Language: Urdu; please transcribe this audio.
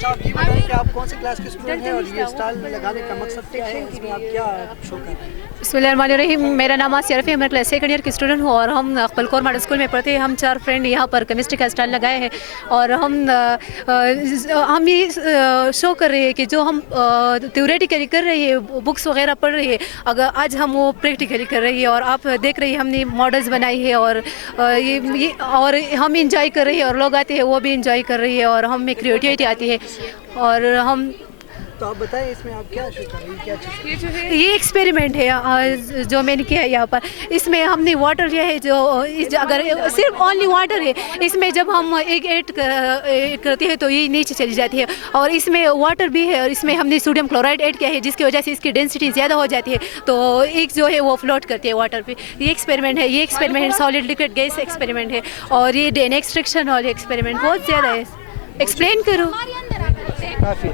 اچھا آپ یہ بتائیں کہ آپ کون سی کلاس کے اسٹوڈنٹ ہیں اور یہ اسٹال لگانے کا مقصد کیا ہے, اس میں آپ کیا شو کر رہے ہیں؟ بسم اللہ الرحمن الرحیم. میرا نام آسیہ رفیع ہے, میں کلاس سیکنڈ ایئر کی اسٹوڈنٹ ہوں اور ہم پلکور ماڈل اسکول میں پڑھتے ہیں. ہم 4 فرینڈ یہاں پر کیمسٹری کا اسٹال لگائے ہیں اور ہم یہ شو کر رہے ہیں کہ جو ہم تھیوریٹیکلی کر رہے ہیں, بکس وغیرہ پڑھ رہے ہیں, اگر آج ہم وہ پریکٹیکلی کر رہے ہیں. اور آپ دیکھ رہے ہیں ہم نے ماڈلز بنائی ہے اور اور ہم انجوائے کر رہے ہیں اور لوگ آتے ہیں وہ بھی انجوائے کر رہی ہے اور ہم میں کریٹیوٹی آتی ہے. اور ہم تو آپ بتائیں اس میں آپ کیا شو کر رہے ہیں, کیا چیز ہے؟ یہ ایکسپیریمنٹ ہے جو میں نے کیا ہے یہاں پر. اس میں ہم نے واٹر لیا ہے جو اگر صرف اونلی واٹر ہے, اس میں جب ہم ایک ایڈ کرتے ہیں تو یہ نیچے چلی جاتی ہے. اور اس میں واٹر بھی ہے اور اس میں ہم نے سوڈیم کلورائڈ ایڈ کیا ہے جس کی وجہ سے اس کی ڈینسٹی زیادہ ہو جاتی ہے تو ایک جو ہے وہ فلوٹ کرتی ہے واٹر پہ. یہ ایکسپیریمنٹ ہے, یہ experiment solid liquid gas experiment ہے اور یہ ڈین ایکسٹریکشن اور ایکسپیریمنٹ بہت زیادہ ہے. ایکسپلین کرو. کافی